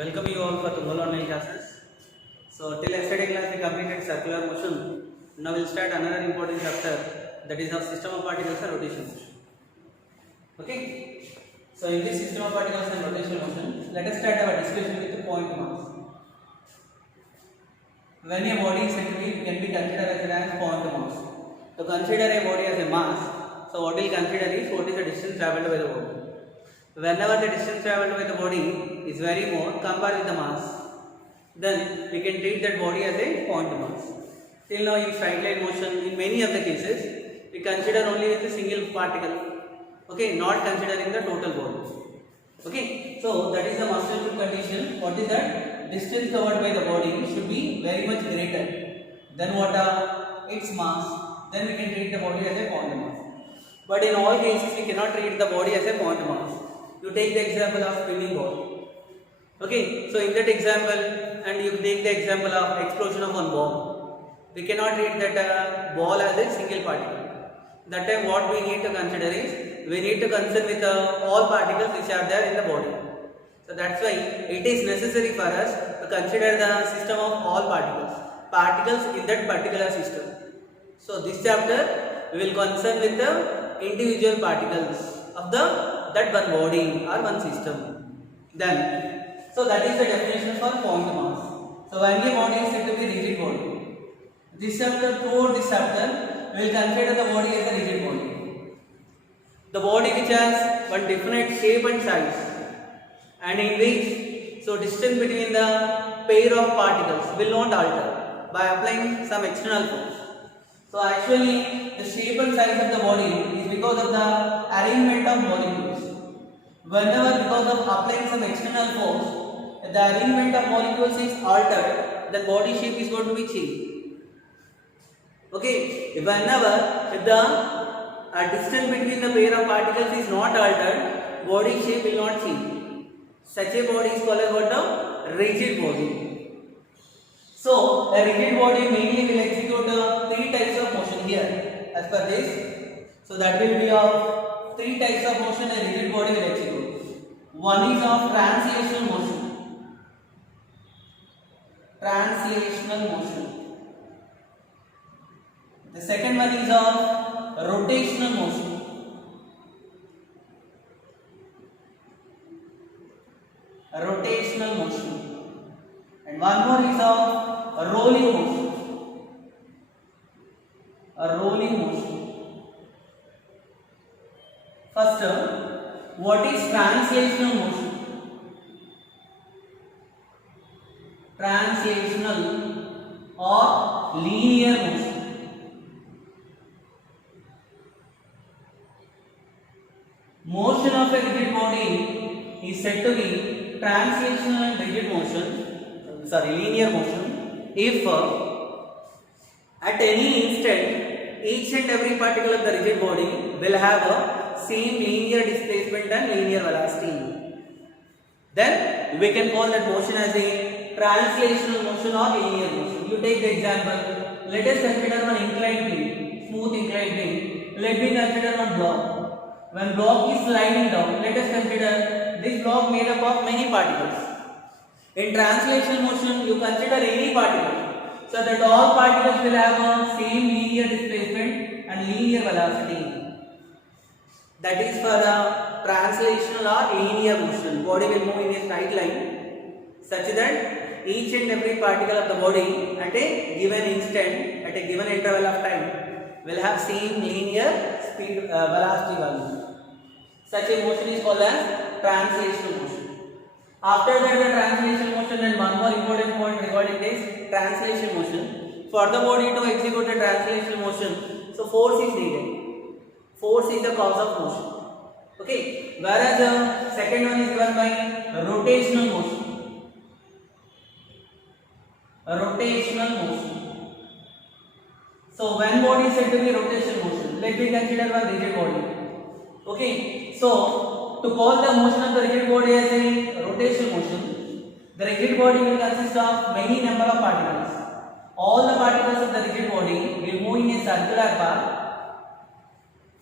Welcome you all for tomorrow online classes. So till yesterday class we completed circular motion. Now we'll start another important chapter, that is of system of particles and rotation motion. Okay. So in this system of particles and rotation motion, let us start our discussion with the point mass. When a body is said to be, can be considered as point mass. To consider a body as a mass, so what we'll consider is what is the distance travelled by the body. Whenever the distance travelled by the body is very more compared with the mass, then we can treat that body as a point mass. Till now in straight line motion, in many of the cases, we consider only as a single particle, okay, not considering the total body. Okay, so that is the master condition. What is that? Distance covered by the body should be very much greater than what its mass. Then we can treat the body as a point mass. But in all cases, we cannot treat the body as a point mass. You take the example of spinning ball. Okay, so in that example, and you take the example of explosion of one bomb, we cannot treat that ball as a single particle. That time what we need to consider is, we need to concern with all particles which are there in the body. So that's why it is necessary for us to consider the system of all particles in that particular system. So this chapter we will concern with the individual particles of that one body or one system. Then, so that is the definition for point mass. So when the body is said to be rigid body, this chapter, throughout this chapter, we will consider the body as a rigid body. The body which has one definite shape and size, and in which, so distance between the pair of particles will not alter by applying some external force. So actually, the shape and size of the body is because of the arrangement of molecules. Whenever because of applying some external force, the arrangement of molecules is altered, the body shape is going to be changed. Okay, whenever the distance between the pair of particles is not altered, body shape will not change. Such a body is called as what? A rigid body. So, a rigid body mainly will execute three types of motion here as per this. So, that will be of three types of motion a rigid body will execute. One is of translational motion. Translational motion. The second one is of rotational motion. Rotational motion. And one more is of rolling motion. A rolling motion. First, what is translational motion? Translational or linear motion. Motion of a rigid body is said to be translational and rigid motion, linear motion, if at any instant each and every particle of the rigid body will have a same linear displacement and linear velocity. Then we can call that motion as a translational motion or linear motion. You take the example, let us consider one inclined plane, smooth inclined plane. Let me consider one block. When block is sliding down, let us consider this block made up of many particles. In translational motion, you consider any particle, so that all particles will have a same linear displacement and linear velocity. That is for a translational or linear motion. Body will move in a straight line such that each and every particle of the body at a given instant, at a given interval of time, will have same linear speed velocity value. Such a motion is called as translational motion. After that, the translation motion, and one more important point regarding this translation motion. For the body to execute the translation motion, so force is needed. Force is the cause of motion. Okay, whereas the second one is given by rotational motion. Rotational motion. So when body is said to be rotational motion, let me consider one rigid body. Okay, so to call the motion of the rigid body as a rotational motion, the rigid body will consist of many number of particles. All the particles of the rigid body will move in a circular path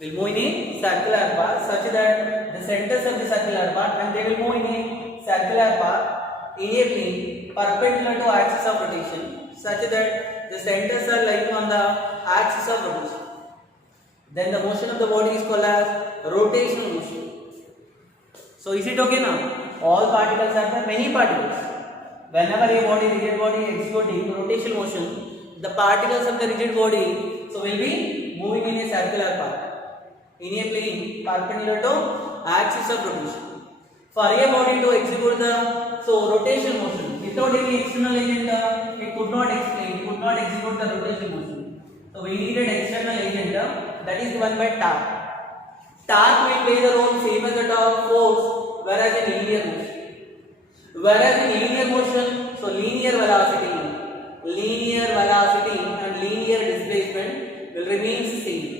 will move in a circular path such that the centers of the circular path, when they will move in a circular path, in a plane perpendicular to axis of rotation such that the centers are lying on the axis of rotation. Then the motion of the body is called as rotational motion. So is it okay now? All particles are there, many particles. Whenever a body, rigid body executing rotational motion, the particles of the rigid body so will be moving in a circular path in a plane perpendicular to axis of rotation. For a body to execute the rotational motion without any external agent, it could not execute the rotational motion. So we needed external agent that is given by torque. Torque will play the role same as that of force, whereas in linear motion. Whereas in linear motion, so linear velocity and linear displacement will remain same.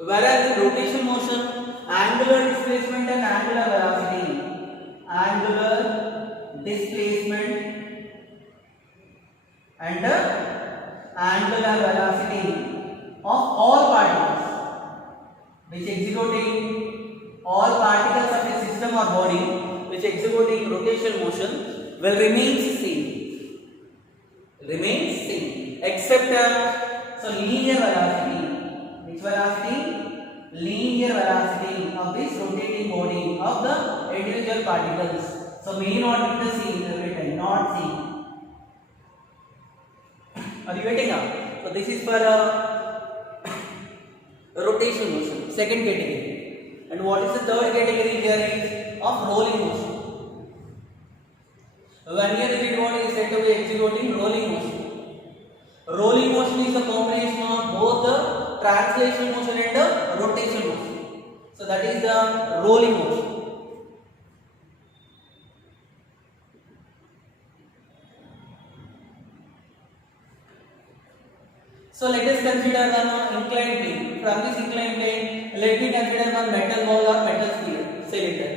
Whereas in rotational motion, angular displacement and angular velocity of all particles which executing all particles of a system or body which executing rotational motion will remain same except linear velocity. Which velocity? Linear velocity of this rotating body of the individual particles. So may not be the same every time, not same. Are you getting up? So this is for rotational motion, second category. And what is the third category here is of rolling motion. When a rigid body is said to be executing rolling motion. Rolling motion is a combination of both the translational motion and the rotational motion. So that is the rolling motion. So let us consider one inclined plane. From this inclined plane, let me consider one metal ball or metal cylinder.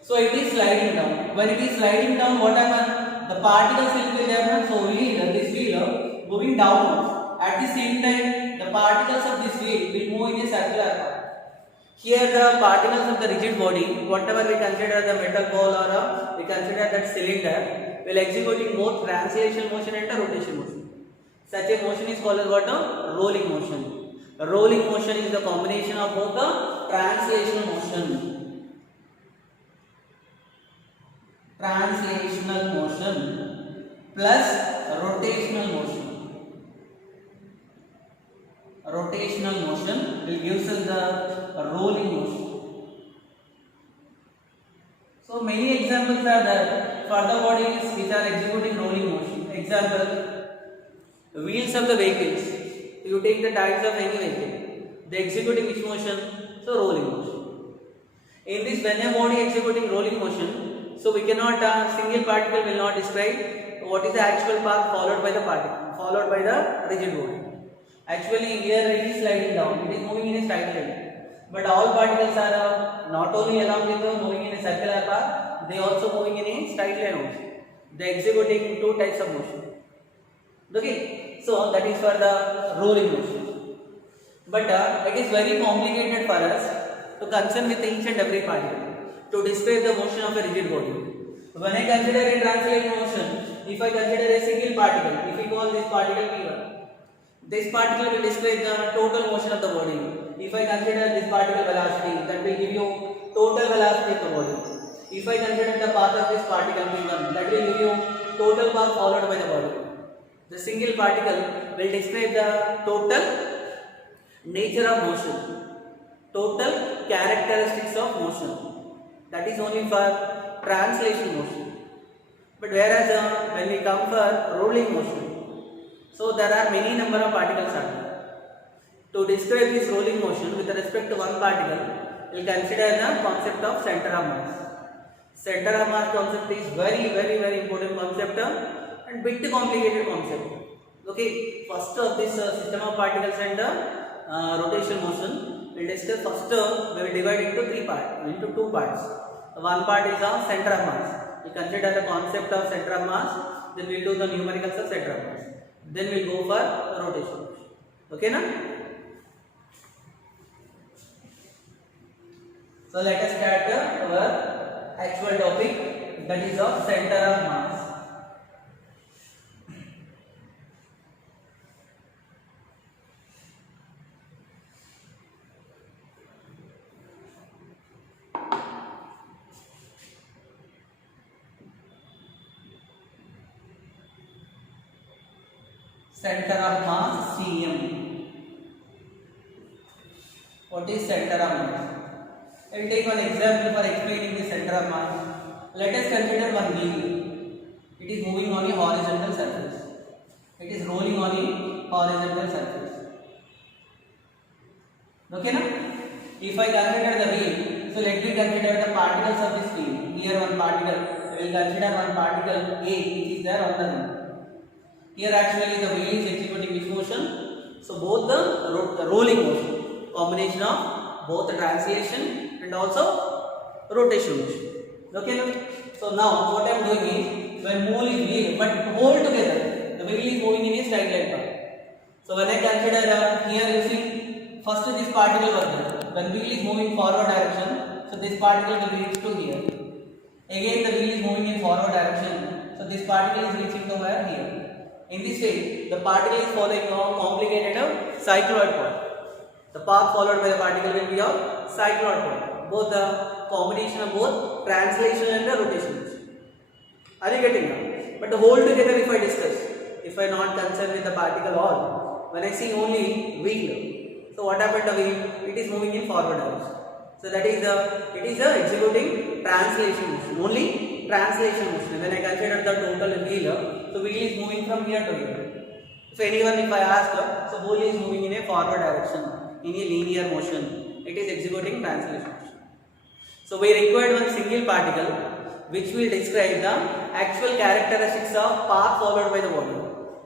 So it is sliding down. When it is sliding down, what happens? The particles will be there. So this wheel moving downwards. At the same time, the particles of this wheel will move in a circular path. Here the particles of the rigid body, whatever we consider the metal ball or we consider that cylinder, will execute in both translational motion and the rotational motion. Such a motion is called as what? Rolling motion. Rolling motion is the combination of both the translational motion plus rotational motion. Rotational motion will give us the rolling motion. So many examples are there for the bodies which are executing rolling motion. Example, wheels of the vehicles. You take the tires of any vehicle, they executing which motion? So rolling motion. In this, when a body executing rolling motion, so we cannot single particle will not describe what is the actual path followed by the rigid body. Actually here it is sliding down, it is moving in a straight line. But all particles are not only along with moving in a circular path, they also moving in a straight line also. They executing two types of motion. Okay, so that is for the rolling motion. But it is very complicated for us to concern with each and every particle to describe the motion of a rigid body. When I consider a translational motion, if I consider a single particle, if we call this particle P1, this particle will describe the total motion of the body. If I consider this particle velocity, that will give you total velocity of the body. If I consider the path of this particle P1, that will give you total path followed by the body. The single particle will describe the total nature of motion, total characteristics of motion. That is only for translation motion. But whereas when we come for rolling motion, so there are many number of particles are there. To describe this rolling motion with respect to one particle, we will consider the concept of center of mass. Center of mass concept is very important concept and bit complicated concept. Okay, first this system of particles and rotational motion we will discuss. First we will divide into two parts. One part is of center of mass. We consider the concept of center of mass, then we will do the numericals of center of mass. Then we will go for rotation motion. Okay na? So let us start our actual topic. that is of center of mass. Center of mass Cm. What is center of mass? I will take one example for explaining the center of mass. Let us consider one wheel. It is moving on a horizontal surface. It is rolling on a horizontal surface. Okay, now? If I consider the wheel, so let me consider the particles of this wheel. Here one particle. I will consider one particle A which is there on the wheel. Here actually the wheel is executing which motion? So both the rolling motion, combination of both the translation and also rotation motion. Okay, now? So now what I am doing is, when wheel is wheel, but hold together, the wheel is moving in a straight line path. So when I consider here you see, first this particle was there. When wheel is moving forward direction, so this particle will reach to here. Again the wheel is moving in forward direction, so this particle is reaching to where? Here. In this way, the particle is following a complicated cycloid path. The path followed by the particle will be of cycloid path. Both the combination of both translation and the rotation. Are you getting it? But the whole together if I discuss, if I not concerned with the particle all, when I see only wheel, so what happened to wheel? It is moving in forward direction. So that is it is executing translation motion, only translation motion. When I consider the total wheel, so wheel is moving from here to here. If I ask, so wheel is moving in a forward direction, in a linear motion. It is executing translation motion. So we required one single particle which will describe the actual characteristics of path followed by the body.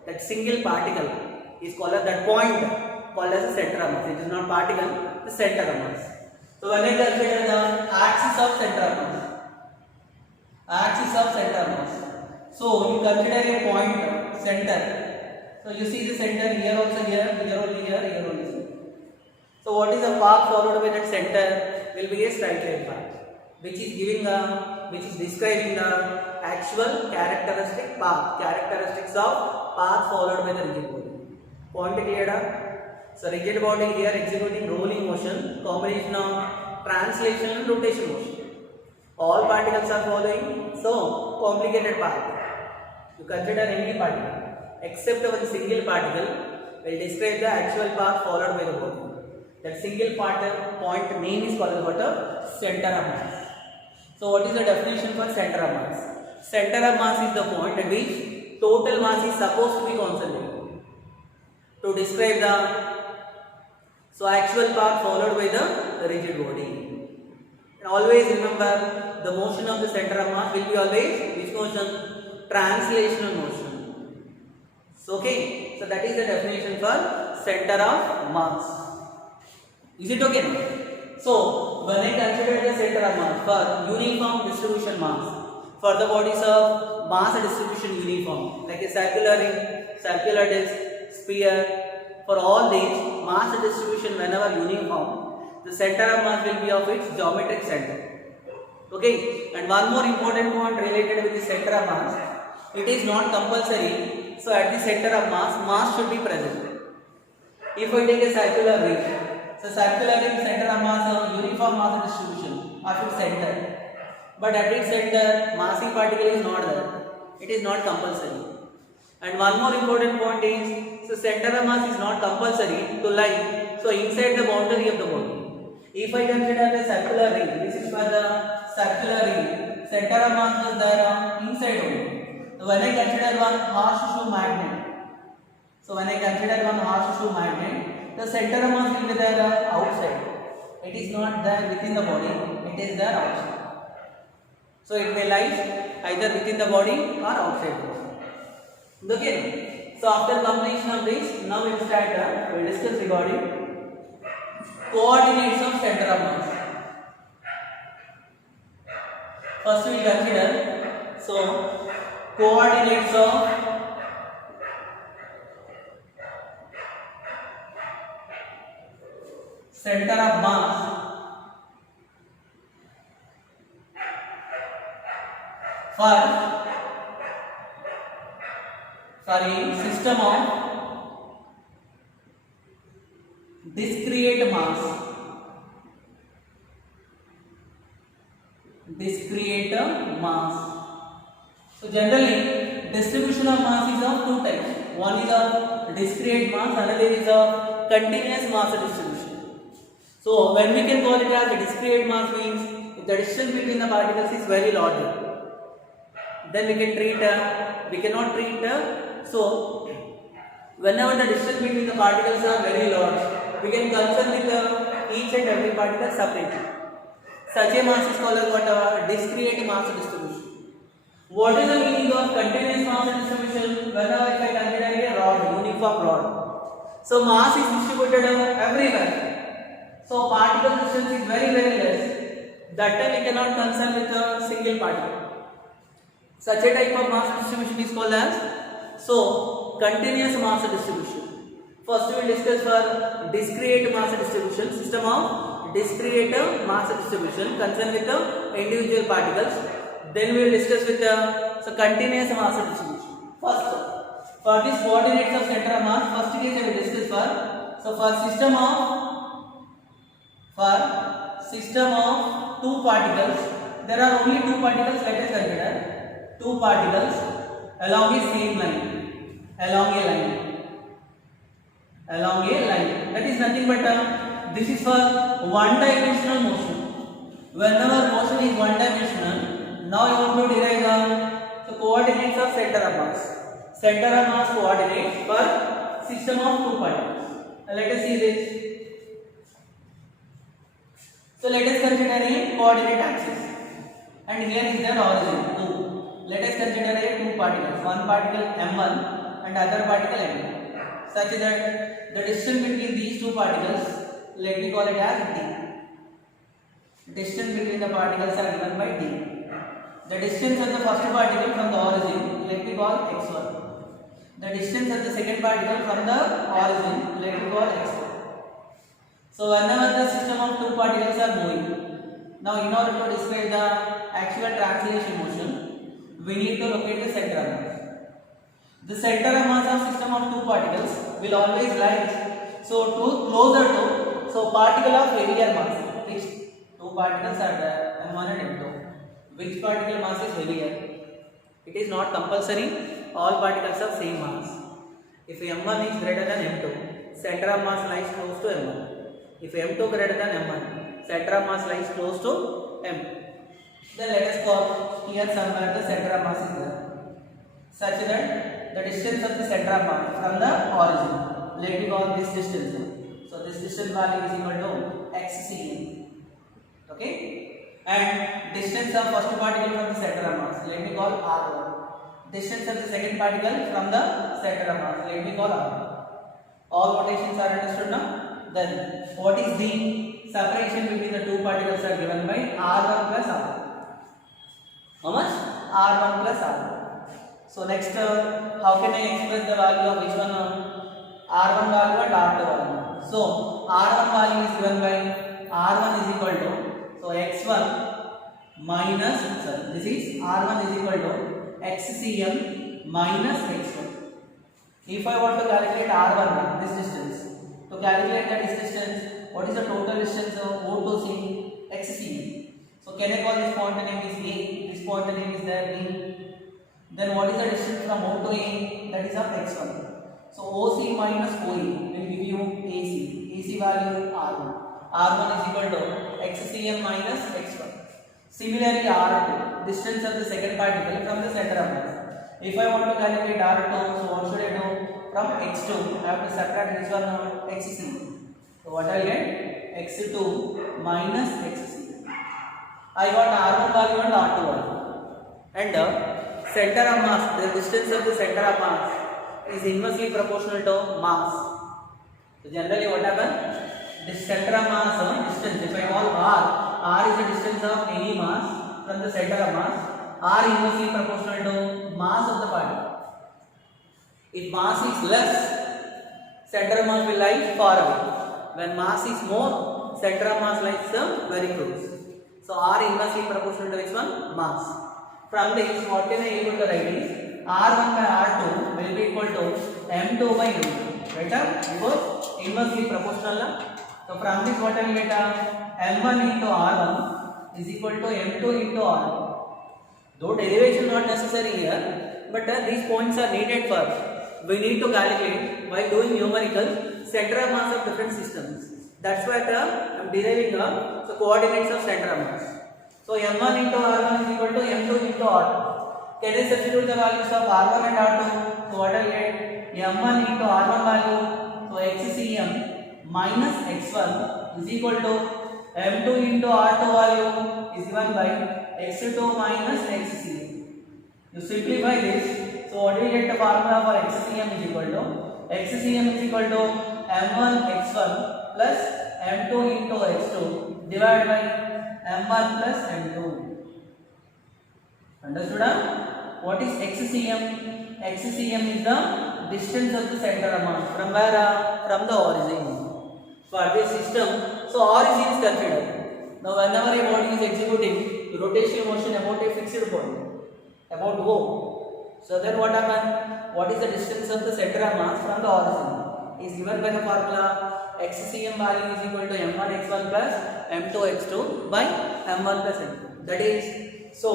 That single particle is called as that point called as the center of mass. It is not particle, the center of mass. So when I consider the axis of center of mass, so you consider a point center. So you see the center here also, here only, here only. So what is the path followed by that center will be a straight line path, which is describing the actual characteristics of path followed by the rigid body. Point clear? So rigid body here executing rolling motion, combination of translation and rotation motion. All particles are following so complicated path. You consider any particle except one single particle will describe the actual path followed by the body. That single point name is called what? Center of mass. So what is the definition for center of mass? Center of mass is the point at which total mass is supposed to be concentrated. To describe the actual path followed by the rigid body. And always remember the motion of the center of mass will be always which motion? Translational motion. So okay, so that is the definition for center of mass. Is it okay now? So when I consider the center of mass for uniform distribution mass, for the bodies of mass distribution uniform, like a circular ring, circular disc, sphere, for all these mass distribution whenever uniform, the center of mass will be of its geometric center. Okay, and one more important point related with the center of mass, it is not compulsory. So at the center of mass should be present. If I take a circular ring, so circular ring center of mass, uniform mass distribution of its center. But at its center, massive particle is not there. It is not compulsory. And one more important point is, so center of mass is not compulsory to lie so inside the boundary of the body. If I consider the circular ring, this is for the circular ring, center of mass was there inside only. So when I consider one horseshoe magnet, the center of mass will be there outside. It is not there within the body, it is there outside. So it may lie either within the body or outside the body. Okay. So after completion of this, now we will start we will discuss regarding coordinates of center of mass. First we will consider coordinates of center of mass system of discrete mass. So generally distribution of mass is of two types. One is of discrete mass, another is of continuous mass distribution. So when we can call it as a discrete mass means if the distance between the particles is very large, then we cannot treat so whenever the distance between the particles are very large, we can concern with each and every particle separately. Such a mass is called as what? Discrete mass distribution. What is the meaning of continuous mass distribution? Whenever if I consider a rod, uniform rod, so mass is distributed everywhere. So particle distance is very less. That time we cannot concern with a single particle. Such a type of mass distribution is called as continuous mass distribution. First we will discuss for discrete mass distribution, system of discrete mass distribution concerned with the individual particles. Then we will discuss with continuous mass distribution. First, for these coordinates of center of mass, first case I will discuss for system of two particles. There are only two particles. Let us consider two particles along a same line, along a line. That is nothing but this is for one-dimensional motion. Whenever motion is one-dimensional, now I want to derive the coordinates of center of mass. Center of mass coordinates for system of two particles. Let us see this. So let us consider a coordinate axis, and here is their origin 2. Let us consider a two particles, one particle m1 and other particle m2, such that the distance between these two particles, let me call it as d. Distance between the particles are given by d. The distance of the first particle from the origin, let me call x1. The distance of the second particle from the origin, let me call x2. So whenever the system of two particles are moving, now in order to describe the actual translation motion, we need to locate the center of mass. The center of mass of system of two particles will always lie closer to particle of heavier mass. Which two particles are there, m1 and m2. Which particle mass is heavier? It is not compulsory all particles have same mass. If m1 is greater than m2, center of mass lies close to m1. If m2 greater than m1, center of mass lies close to m2. Then let us call here somewhere the center of mass is there, such that the distance of the center of mass from the origin, let me call this distance. So this distance value is equal to xcm. Okay, and distance of first particle from the center of mass, let me call r1. Distance of the second particle from the center of mass, let me call r2. All notations are understood now. Then what is the separation between the two particles are given by r1 plus r2. How much? r1 plus r2. So next, how can I express the value of which one? r1 value and r2 value. So r1 value is given by r1 is equal to x1 minus this is r1 is equal to xcm minus x1. If I want to calculate r1, this distance, to calculate that distance, what is the total distance of O to C? xcm. So can I call this point name is A, this point name is there B. Then what is the distance from O to A? That is of x1. So OC minus OA will give you AC. AC value R1. R1 is equal to xcm minus x1. Similarly R2, distance of the second particle from the center of mass. If I want to calculate R2, so what should I do? From x2, I have to subtract this one xc. So what I will get? x2 minus xc. I got R1 value and R2 value. And center of mass, the distance of the center of mass is inversely proportional to mass. So generally what happens? This center of mass distance, if I call R is the distance of any mass from the center of mass. R inversely proportional to mass of the particle. If mass is less, center of mass will lie far away. When mass is more, center of mass lies very close. So R inversely proportional to which one? Mass. From this, what can I able to write is R1 by R2 will be equal to M2 by M2. Right? Because inversely proportional. So from this, what I will get M1 into R1 is equal to M2 into R1. Though derivation not necessary here, but these points are needed for. We need to calculate while doing numerical center of mass of different systems. That's why I am deriving the coordinates of center of mass. So M1 into R1 is equal to M2 into R2. Can I substitute the values of R1 and R2? So what I will get? M1 into R1 value, so XCM minus X1 is equal to M2 into R2 value is given by X2 minus XCM. You simplify this, so what do you get the formula for XCM is equal to M1 X1 plus M2 into X2 divided by M1 plus M2. Understood? What is XCM? XCM is the distance of the center of mass. From where? From the origin. For this system, so origin is considered. Now whenever a body is executing rotational motion about a fixed point, about O, so then what happens? What is the distance of the center of mass from the origin? Is given by the formula XCM value is equal to M1 X1 plus M2 X2 by M1 plus M2. That is, so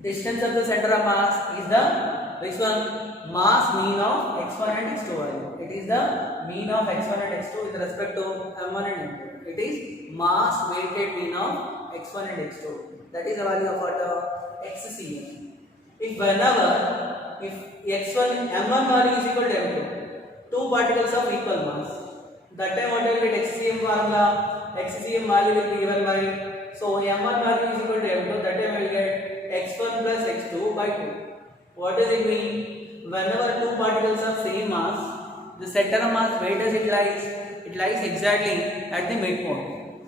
distance of the center of mass is the which one? Mass mean of x1 and x2 value. It is the mean of x1 and x2 with respect to m1 and m2. It is mass weighted mean of x1 and x2. That is the value of what? XCM. If x1 m1 value is equal to m2, two particles of equal mass, that time what will get XCM formula? XCM value will be given by, so m1 value is equal to m2, that time I will get x1 plus x2 by 2. What does it mean? Whenever two particles of same mass, the center of mass, where does it lies? It lies exactly at the midpoint.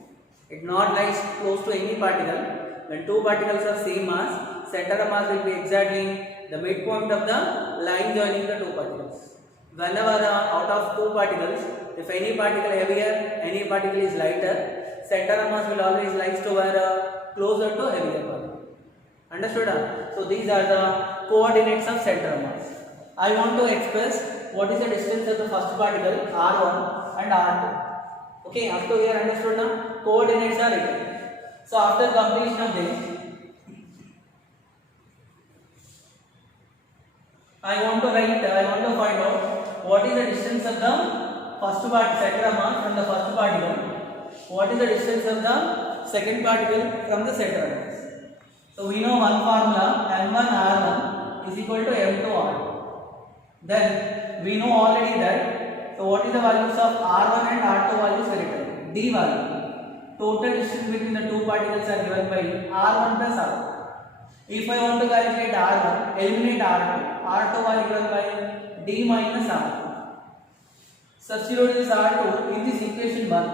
It not lies close to any particle. When two particles of same mass, center of mass will be exactly the midpoint of the line joining the two particles. Whenever out of two particles, if any particle heavier, any particle is lighter, center of mass will always lies to where closer to heavier particle. Understood? So these are the coordinates of center of mass. I want to express what is the distance of the first particle R1 and R2. Okay, up to here understood now? Coordinates are written. So after completion of this, I want to find out what is the distance of the first particle center of mass from the first particle. What is the distance of the second particle from the center of mass? So we know one formula M1 R1 is equal to M2 R2. Then we know already that, so what is the values of R1 and R2 values written? D value. Total distance between the two particles are given by R1 plus R2. If I want to calculate R1, eliminate R2. R2 value given by D minus R2. Substitute this R2 in this equation 1.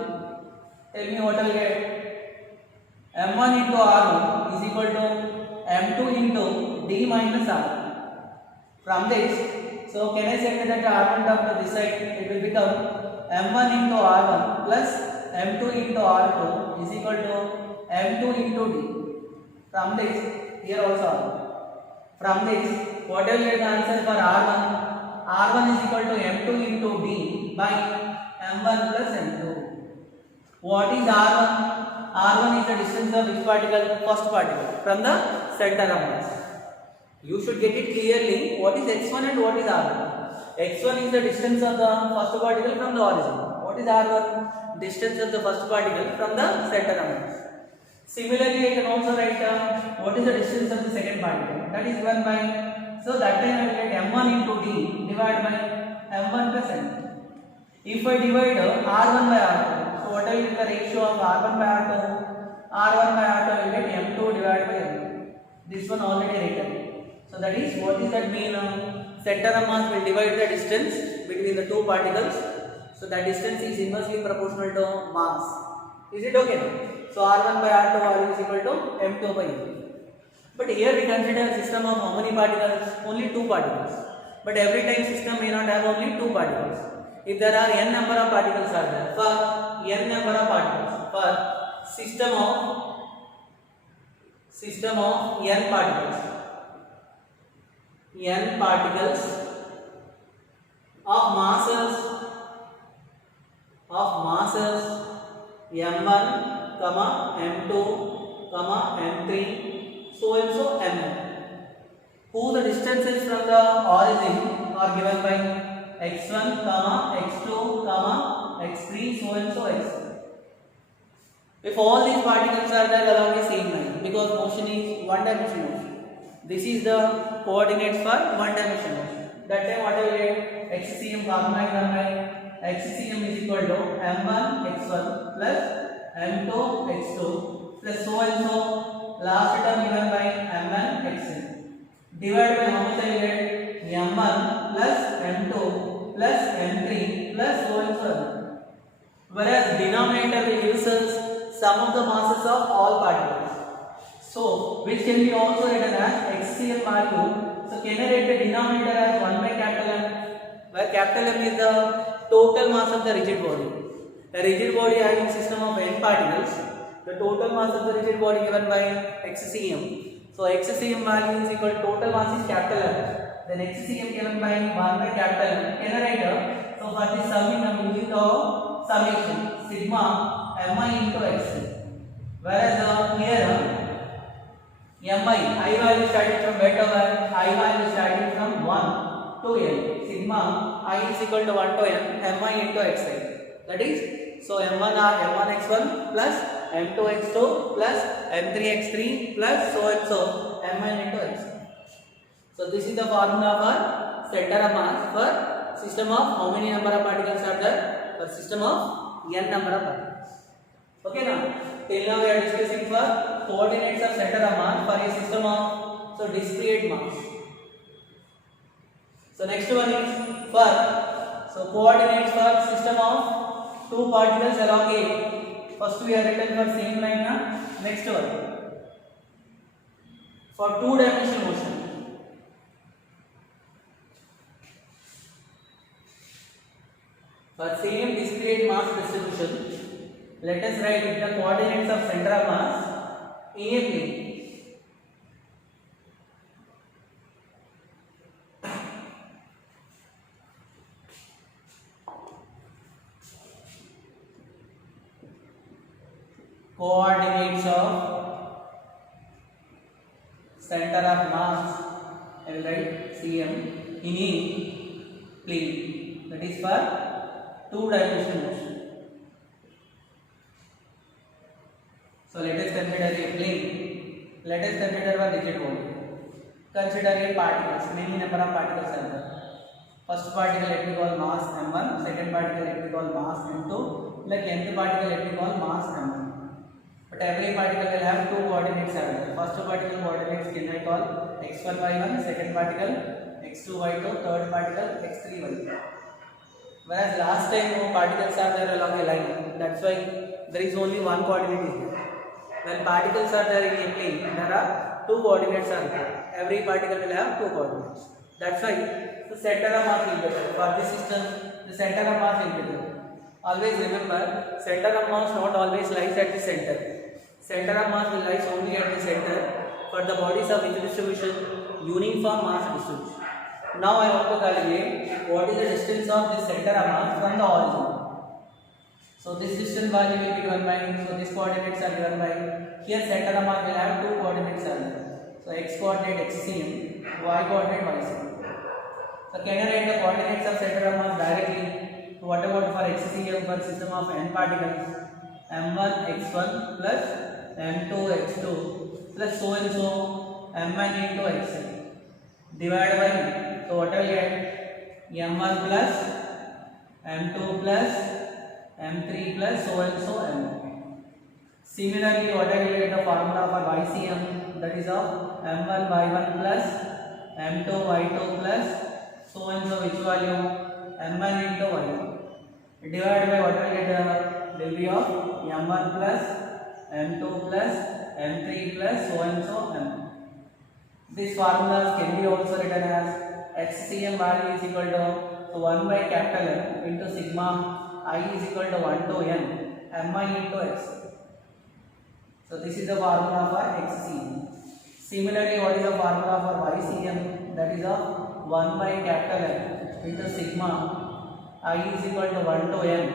Tell me what I will get. M1 into R1 is equal to M2 into D minus R. From this, so can I say that R1 term to this side, it will become M1 into R1 plus M2 into R2 is equal to M2 into D. From this, here also R1. From this, what will get the answer for R1? R1 is equal to M2 into D by M1 plus M2. What is R1? R1 is the distance of which particle? First particle from the center of mass. You should get it clearly. What is x1 and what is R1? x1 is the distance of the first particle from the origin. What is R1? Distance of the first particle from the center of mass. Similarly, I can also write what is the distance of the second particle. That is given by, so that time I will get m1 into d divided by m1 plus m2. If I divide r1 by r2, so what will be the ratio of r1 by r2? R1 by r2 will get m2 divided by m2. This one already written. So that is, what is that mean? Center of mass will divide the distance between the two particles. So that distance is inversely proportional to mass. Is it okay? So R1 by R2 value is equal to M2 by M2. But here we consider a system of how many particles? Only two particles. But every time system may not have only two particles. If there are n number of particles are there, for n number of particles, for system system of n particles of masses m1, m2, m3, so and so m, whose the distances from the origin are given by x1, x2, x3, so and so x. If all these particles are there along the same line, because motion is one dimension motion, this is the coordinates for one dimension motion. That time what I will get? XCM formula is done by XCM is equal to m1 x1 plus m2 x2 plus so and so last term given by m1 xn divided by how much I will get? m1 plus m2 plus m3 plus so and so. Whereas denominator will use sum of the masses of all particles. So, which can be also written as XCM value. So, can I write the denominator as 1 by capital M, where capital M is the total mass of the rigid body. A rigid body having system of n particles, the total mass of the rigid body given by XCM. So, XCM value is equal to total mass is capital M. Then XCM given by 1 by capital M. Can I write? So, for this summing I am using the summation sigma mi into x. Whereas here mi, I value starting from where to where? I value starting from 1 to n. Sigma I is equal to 1 to n mi into xi. That is, so m1 x1 plus m2 x2 plus m3 x3 plus so and so mi into x. So this is the formula for center of mass for system of how many number of particles are there? For system of n number of particles. Okay now, till now we are discussing for coordinates of center of mass for a system of discrete mass. So next one is for coordinates for system of two particles along a. First we are written for same line now. Next one for two dimensional motion. For same discrete mass distribution, let us write the coordinates of center of mass in a plane. Coordinates of center of mass, I will write CM in a plane. That is for two-dimensional motion. So let us consider a plane. Let us consider a rigid body. Consider a particles. Many number of particles are there. First particle let me call mass m1. Second particle let me call mass m2. Like nth particle let me call mass m1. But every particle will have two coordinates are there. First particle coordinates can I call x1 y1. Second particle x2 y2. Third particle x3 y3. Whereas last time no particles are there along a line. That's why there is only one coordinate is there. When particles are there in a plane, there are two coordinates are there. Every particle will have two coordinates. That's why the center of mass will be there. For this system, the center of mass will be there. Always remember, center of mass not always lies at the center. Center of mass will lies only at the center for the bodies of which distribution, uniform mass distribution. Now I want to calculate what is the distance of this center of mass from the origin. So this distance value will be given by, so these coordinates are given by, here center of mass will have two coordinates are there. So x coordinate xcm, y coordinate ycm. So can I write the coordinates of center of mass directly? So what about for xcm for system of n particles? m1 x1 plus m2 x2 plus so and so m1 into xn divided by, so what I will get? m1 plus m2 plus m3 plus so and so m. Similarly, what I will get the formula for ycm, that is of m1 y1 plus m2 y2 plus so and so which value m1 into y1 divided by what I will get will be of m1 plus m2 plus m3 plus so and so m. These formulas can be also written as xcm value is equal to 1 by capital M into sigma I is equal to 1 to n mi into x. So this is the formula for xcm. Similarly, what is the formula for YCM? That is a 1 by capital M into sigma I is equal to 1 to M.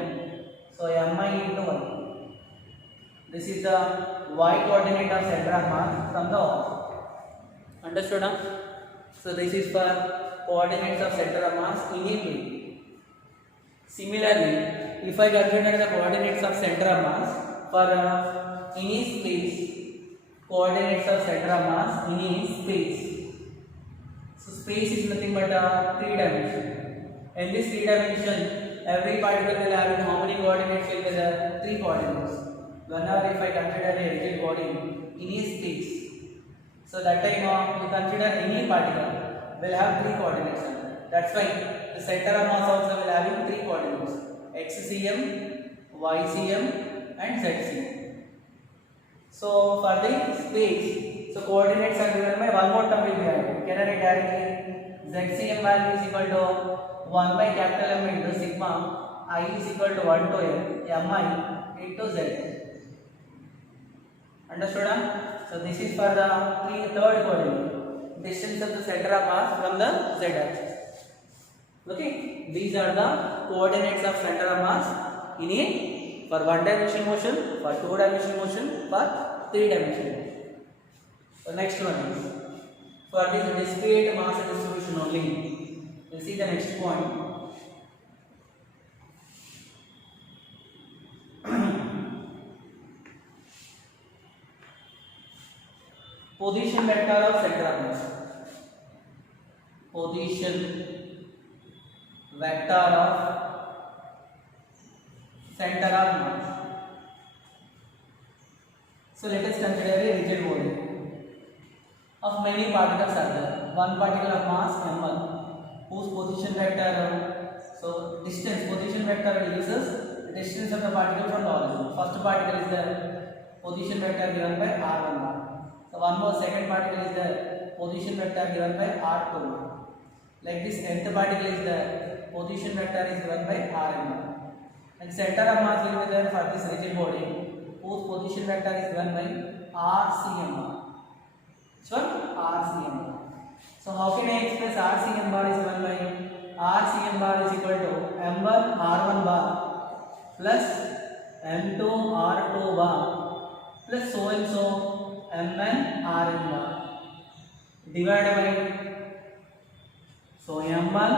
So Mi into 1. This is the y coordinate of center of mass from the origin. Understood? Huh? So this is for coordinates of center of mass in a plane. Similarly, if I consider the coordinates of center of mass for any space, coordinates of center of mass in a space. So space is nothing but a 3 dimension. In this 3 dimension, every particle will have how many coordinates will be there? 3 coordinates. Whenever if I consider a rigid body in a space, so that time we consider any particle will have 3 coordinates. That's why the center of mass also will have 3 coordinates: xcm, ycm, and zcm. So for the space, so coordinates are given by one more term will be added. Can I write directly? Zcm value is equal to 1 by capital M into sigma I is equal to 1 to M mi into z. Understood? So this is for the third coordinate, distance of the center of mass from the z axis. Okay, these are the coordinates of center of mass in a for 1 dimensional motion, for 2 dimensional motion, for 3 dimensional motion. So next one is for this discrete mass distribution only. We'll see the next point. Position vector of center of mass. Position vector of center of mass. So let us consider a rigid body of many particles are there. One particle of mass m1 whose position vector, so distance, position vector uses the distance of the particle from the origin. First particle is the position vector given by r1. So one more second particle is the position vector given by r2. Like this, nth particle is the position vector is given by rm. And center of mass will be there for this rigid body whose position vector is given by rcm. Which one? rcm. So how can I express rcm bar is given by rcm bar is equal to m1 r1 bar plus m2 r2 bar plus so and so mn rn bar divided by so m1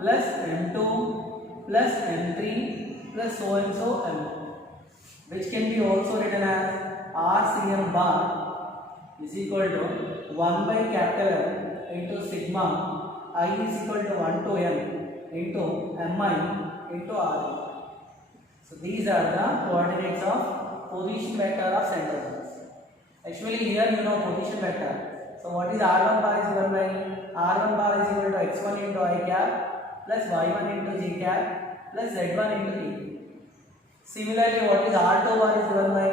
plus m2 plus m3 plus so and so m, which can be also written as rcm bar is equal to 1 by capital M into sigma I is equal to 1 to m into mi into r. So these are the coordinates of position vector of center of mass. Actually here you know position vector. So what is r1 bar is given by r1 bar is equal to x1 into I cap plus y1 into j cap plus z1 into k. Similarly, what is r2 bar is given by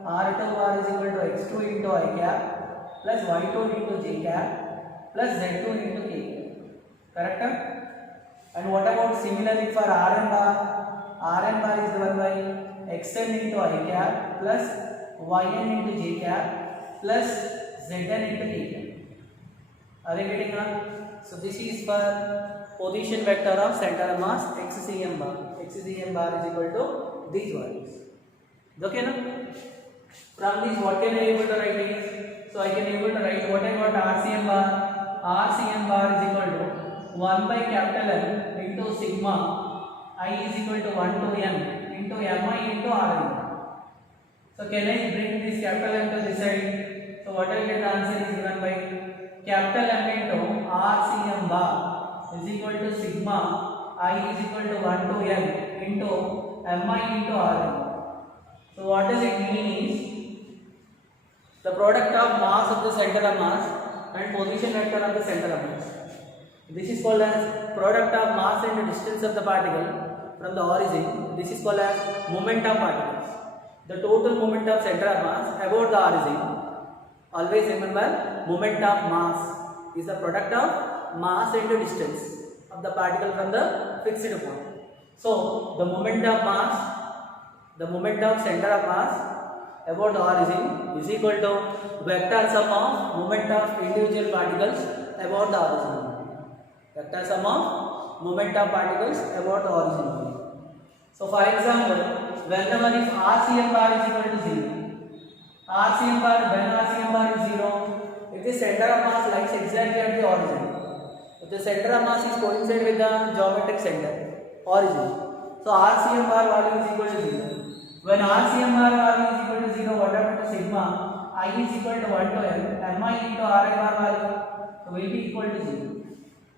r2 bar is equal to x2 into I cap plus y2 into j cap plus z2 into k. Correct? And what about similarly for rn bar? Rn bar is given by xn into I cap plus yn into j cap plus zn into k cap. Are you getting that? So this is for position vector of center of mass xcm bar. Xcm bar is equal to these values. Okay, na? From this, what can I able to write is? So I can able to write what I got RCM bar. RCM bar is equal to 1 by capital M into sigma I is equal to 1 to M into Mi into Rm. So can I bring this capital M to this side? So what I get the answer is given by capital M into RCM bar is equal to sigma I is equal to 1 to M into Mi into Rm. So what does it mean is the product of mass of the center of mass and position vector of the center of mass. This is called as product of mass and the distance of the particle from the origin. This is called as moment of particles. The total moment of center of mass about the origin. Always remember, moment of mass is the product of mass and the distance of the particle from the fixed point. So the moment of mass, the moment of center of mass about the origin is equal to vector sum of moment of individual particles about the origin. Vector sum of moment of particles about the origin. So for example, whenever if RCM bar is equal to 0, RCM bar, when RCM bar is 0, if the center of mass lies exactly at the origin, if the center of mass is coincide with the geometric center, origin, so RCM bar value is equal to 0. When RCM bar value is equal to 0, what happens to sigma I is equal to 1 to m, mi into Ri bar value will be equal to 0.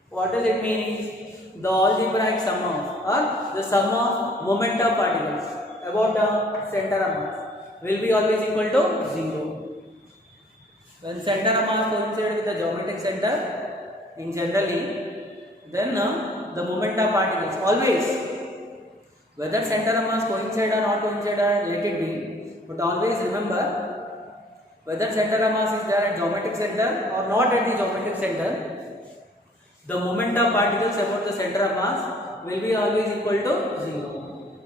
What does it mean is the algebraic sum of or the sum of moment of particles about the center of mass will be always equal to 0. When center of mass coincides with the geometric center in generally, then the moment of particles always, whether center of mass coincide or not coincide, let it be, but always remember whether center of mass is there at geometric center or not at the geometric center, the moment of particles about the center of mass will be always equal to 0.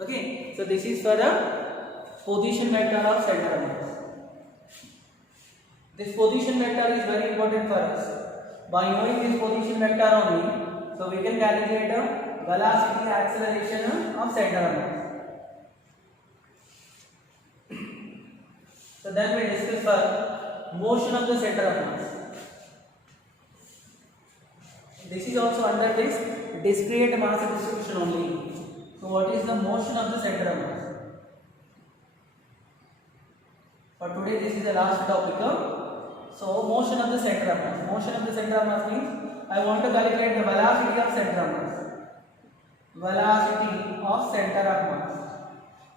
Okay, so this is for the position vector of center of mass. This position vector is very important for us. By knowing this position vector only, so we can calculate the velocity acceleration of center of mass. So then we discuss for motion of the center of mass. This is also under this discrete mass distribution only. So what is the motion of the center of mass? For today this is the last topic. So motion of the center of mass. Motion of the center of mass means I want to calculate the velocity of center of mass. Velocity of center of mass.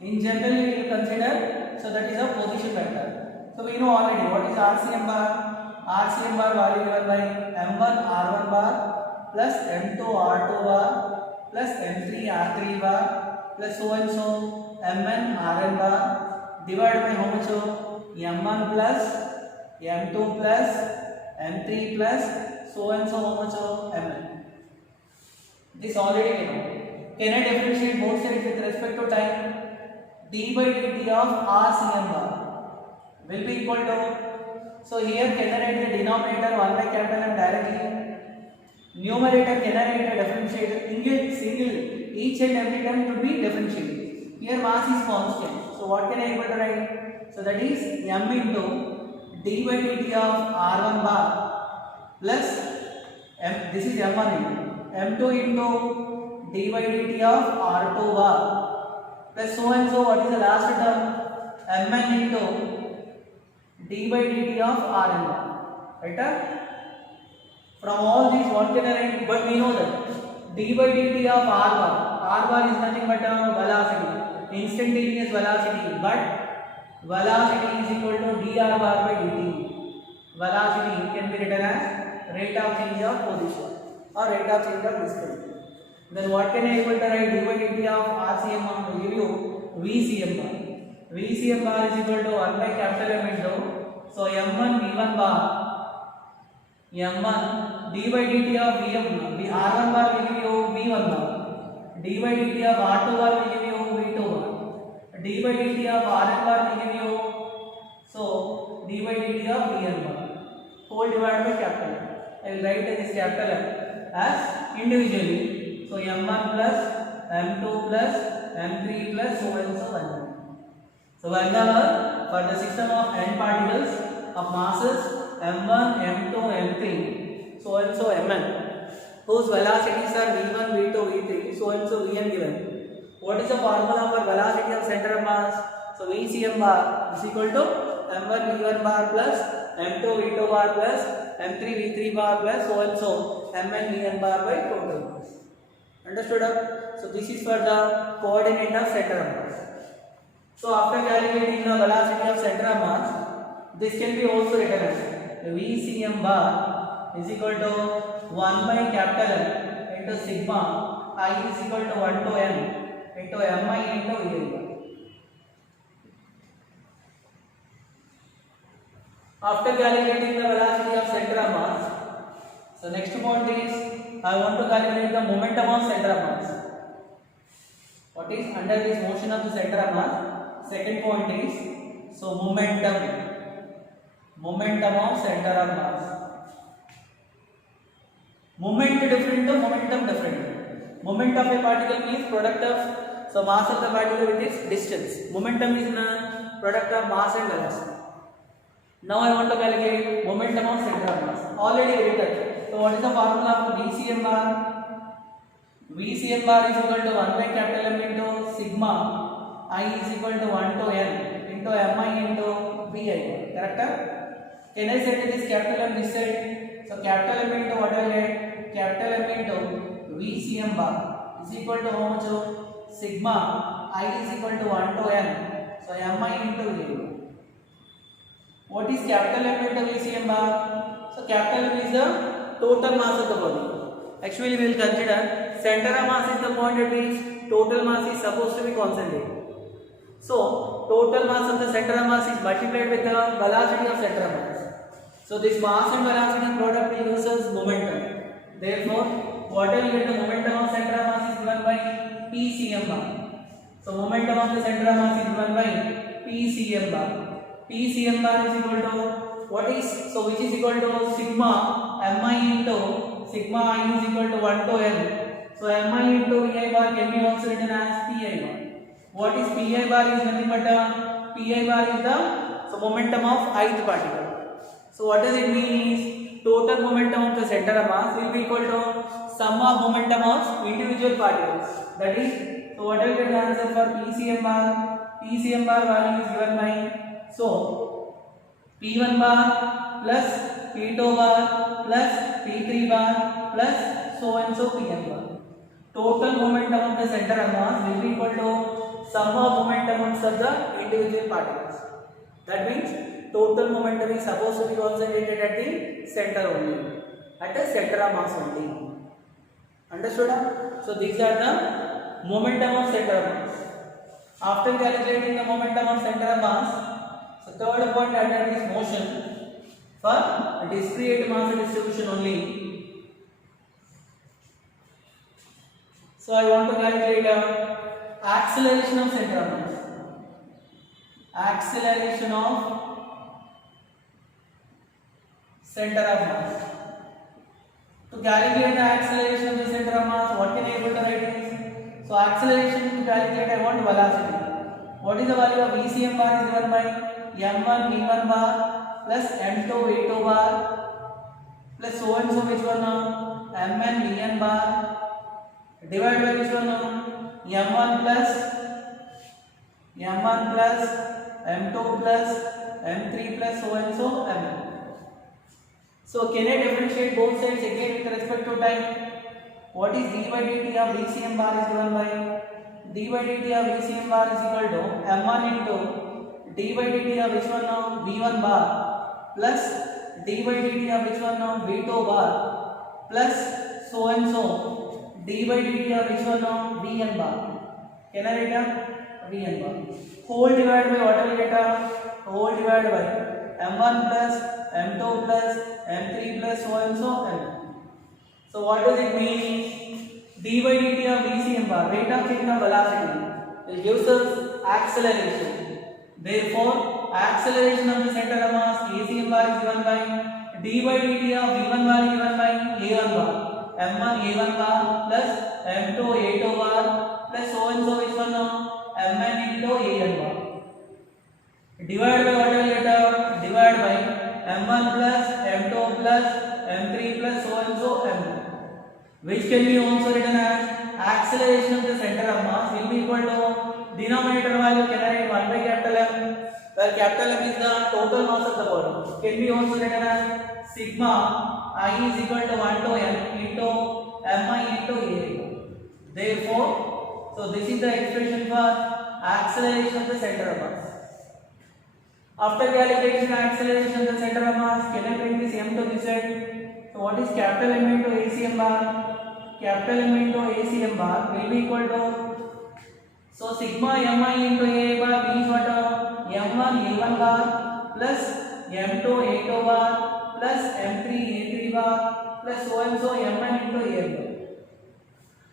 In general we will consider, so that is a position vector. So we know already what is RCM bar. RCM bar value given by M1 R1 bar plus M2 R2 bar plus M3 R3 bar plus so and so Mn Rn bar divided by how much? M1 plus M2 plus M3 plus so and so how much? Mn. This already we know. Can I differentiate both sides with respect to time? D by dt of RCM bar will be equal to, so here can I write the denominator 1 by capital M directly, numerator can I write the differentiator single each and every time to be differentiated. Here mass is constant, so what can I able to write? So that is m into d by dt of R1 bar plus m, this is m1 into m2 into d by dt of R2 bar plus so and so, what is the last term? Mn into d by dt of Rn bar. Right? From all these what can I write? But we know that d by dt of R bar is nothing but a velocity, instantaneous velocity, but velocity is equal to dr bar by dt. Velocity can be written as rate of change of position or rate of change of distance. Then what can I able to write? D by dt of RCM bar will give you VCM bar. VCM bar is equal to 1 by capital M into, so M1 V1 bar, M1 d by dt of Vm, R1 bar will give you V1 bar, d by dt of R2 bar will give you V2 bar, d by dt of Rn bar will give you, so d by dt of Vn bar, whole divided by capital M. I will write this capital M as individually. So M1 plus M2 plus M3 plus so and so on. So whenever for the system of n particles of masses M1, M2, M3, so and so Mn, whose velocities are V1, V2, V3, so and so Vn given. What is the formula for velocity of center of mass? So VCM bar is equal to M1 V1 bar plus M2 V2 bar plus M3 V3 bar plus so and so Mn Vn bar by total mass. Understood? So this is for the coordinate of center of mass. So after calculating the velocity of center of mass, this can be also written as VCM bar is equal to 1 by capital M into sigma I is equal to 1 to M into Mi into Vn bar. After calculating the velocity of center of mass, so next point is I want to calculate the momentum of center of mass. What is under this motion of the center of mass? Second point is So momentum of center of mass. Moment different to momentum different. Moment of a particle means product of mass of the particle with its distance. Momentum is the product of mass and velocity. Now I want to calculate momentum of center of mass. Already written. So what is the formula for VCM bar? VCM bar is equal to 1 by capital M into sigma I is equal to 1 to N into Mi into Vi. Correct? Can I set this capital M this side? So capital M into what I get? Capital M into VCM bar is equal to how much? Sigma I is equal to 1 to N. So Mi into Vi. What is capital M into VCM bar? So capital M is the total mass of the body. Actually we will consider center of mass is the point at which total mass is supposed to be concentrated. So total mass of the center of mass is multiplied with the velocity of center of mass. So this mass and velocity product will use as momentum. Therefore, what will get the momentum of center of mass is given by PCM bar. So momentum of the center of mass is given by PCM bar. PCM bar is equal to what is, so which is equal to sigma Mi into sigma I is equal to 1 to N. So Mi into Vi bar can be also written as Pi bar. What is Pi bar is nothing but Pi bar is the momentum of ith particle. So what does it mean is total momentum of the center of mass will be equal to sum of momentum of individual particles. That is, so what will get the answer for PCM bar? PCM bar value is given by, so P1 bar plus P2 bar plus P3 bar plus so and so Pn bar. Total momentum of the center of mass will be equal to sum of momentum of the individual particles. That means total momentum is supposed to be concentrated at the center only, at the center of mass only. Understood? So these are the momentum of center of mass. After calculating the momentum of center of mass, so third point under this motion for discrete mass distribution only. So I want to calculate acceleration of center of mass. Acceleration of center of mass. To calculate the acceleration of the center of mass, what can I able to write this? So acceleration to calculate I want velocity. What is the value of VCM bar is given by m1 v1 bar plus m2 v2 bar plus so and so which one now mn vn bar divided by which one now m1 plus m2 plus m3 plus so and so m. So can I differentiate both sides again with respect to time? What is d by dt of VCM bar is given by d by dt of VCM bar is equal to m1 into d by dt of which one now v1 bar plus d by dt of which one now v2 bar plus so and so d by dt of which one now vn bar. Can I write down vn bar? Whole divided by what I will get whole divided by m1 plus m2 plus m3 plus so and so m. So what does it mean? D by dt of VCM bar, rate of change of velocity, will gives us acceleration. Therefore, acceleration of the center of mass ACM bar is given by d by dt of v1 bar is given by a1 bar, m1 a1 bar plus m2 a2 bar plus so and so which one now mn into an bar. Divided by what I will get divided by m1 plus m2 plus m3 plus so and so m, which can be also written as acceleration of the center of mass will be equal to denominator value can I write 1 by capital M, where capital M is the total mass of the body, can be also written as sigma I is equal to 1 to M into Mi into A. Therefore, so this is the expression for acceleration of the center of mass. After calculating the acceleration of the center of mass, can I bring this M to this side? So what is capital M into ACM bar? Capital M into ACM bar will be equal to, so sigma Mi into A bar means what? M1 A1 bar plus M2 A2 bar plus M3 A3 bar plus so and so Mn into A bar.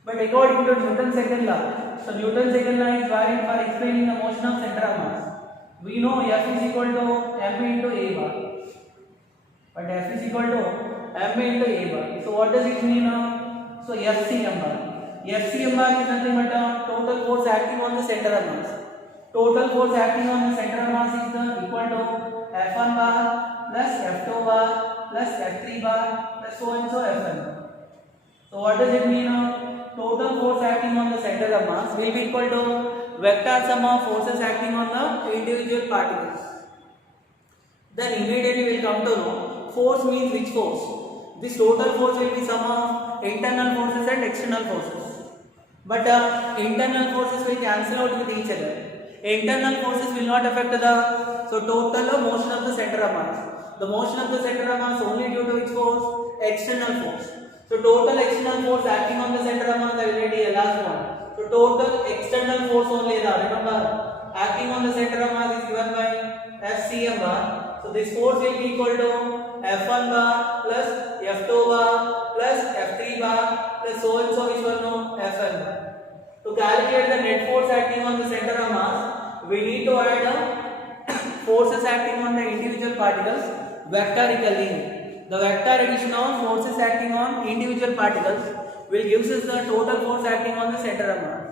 But according to Newton's second law, so Newton's second law is valid for explaining the motion of center of mass. We know F is equal to m into a bar. But F is equal to m into a bar. So what does it mean now? So FCM bar. FCM bar is nothing but total force acting on the center of mass. Total force acting on the center of mass is equal to F1 bar plus F2 bar plus F3 bar plus so and so Fn. So what does it mean now? Total force acting on the center of mass will be equal to vector sum of forces acting on the individual particles. Then immediately we will come to know force means which force. This total force will be sum of internal forces and external forces. But internal forces will cancel out with each other. Internal forces will not affect the total motion of the center of mass. The motion of the center of mass only due to which force? External force. So total external force acting on the center of mass I will write here last one. So total external force only remember acting on the center of mass is given by FCM bar. So this force will be equal to F1 bar plus F2 bar plus F3 bar plus so and so which one no Fn bar. To calculate the net force acting on the center of mass, we need to add forces acting on the individual particles vectorically. The vector addition of forces acting on individual particles will give us the total force acting on the center of mass.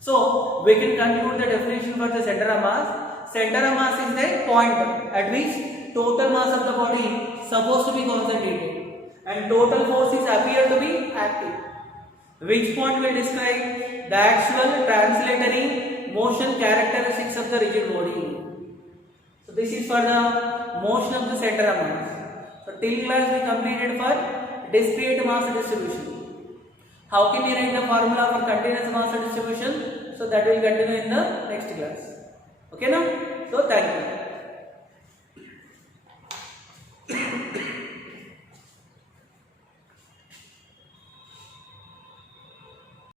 So we can conclude the definition for the center of mass. Center of mass is the point at which total mass of the body is supposed to be concentrated and total force is appear to be active. Which point will describe the actual translatory motion characteristics of the rigid body. So this is for the motion of the center of mass. So till class we completed for discrete mass distribution. How can we write the formula for continuous mass distribution? So that will continue in the next class. Okay now? So thank you.